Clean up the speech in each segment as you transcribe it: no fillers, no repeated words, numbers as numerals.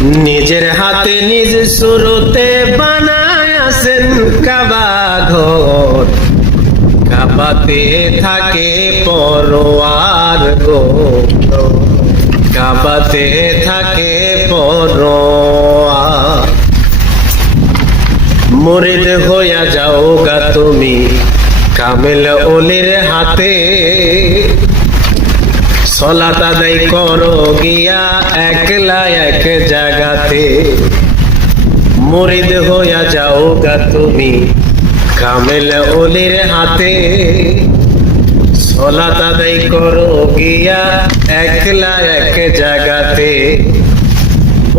নিজের হাতে নিজ সুরতে বানায়াছেন কাবা ঘর, কাবাতে থাকে পরোয়ার গো, কাবাতে থাকে পরোয়ার। মুরিদ হইয়া যাও গা তুমি কামেল ওলির হাতে, সলাত আদায় করো গিয়া একলা এক জায়গাতে। মুরিদ হইয়া যাও গা তুমি কামেল ওলির হাতে, সলাত আদায় করো গিয়া একলা এক জায়গাতে।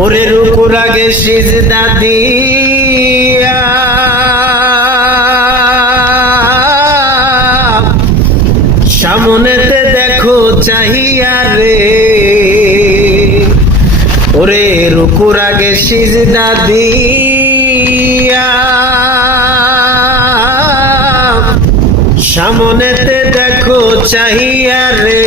ওরে রুকুর আগে সিজদা দিয়া সামনেতে দেখো চাহিয়া রে, ওরে রুকুর আগে সিজদা দিয়া সামনেতে দেখো চাহিয়া রে।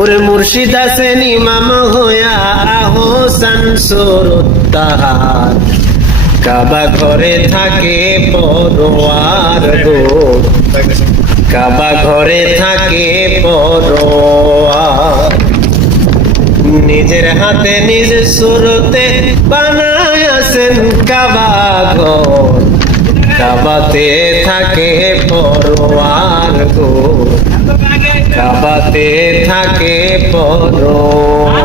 ওরে মুর্শিদ আছেন ইমাম হইয়া আহসান সুরত তাহার, কাবা ঘরে থাকে পরোয়ার গো, কাবা ঘরে থাকে পরোয়ার। নিজের হাতে নিজ সুরতে বানায়াছেন কাবা ঘর, কাবাতে থাকে পরোয়ার গো, কাবাতে থাকে পরোয়ার।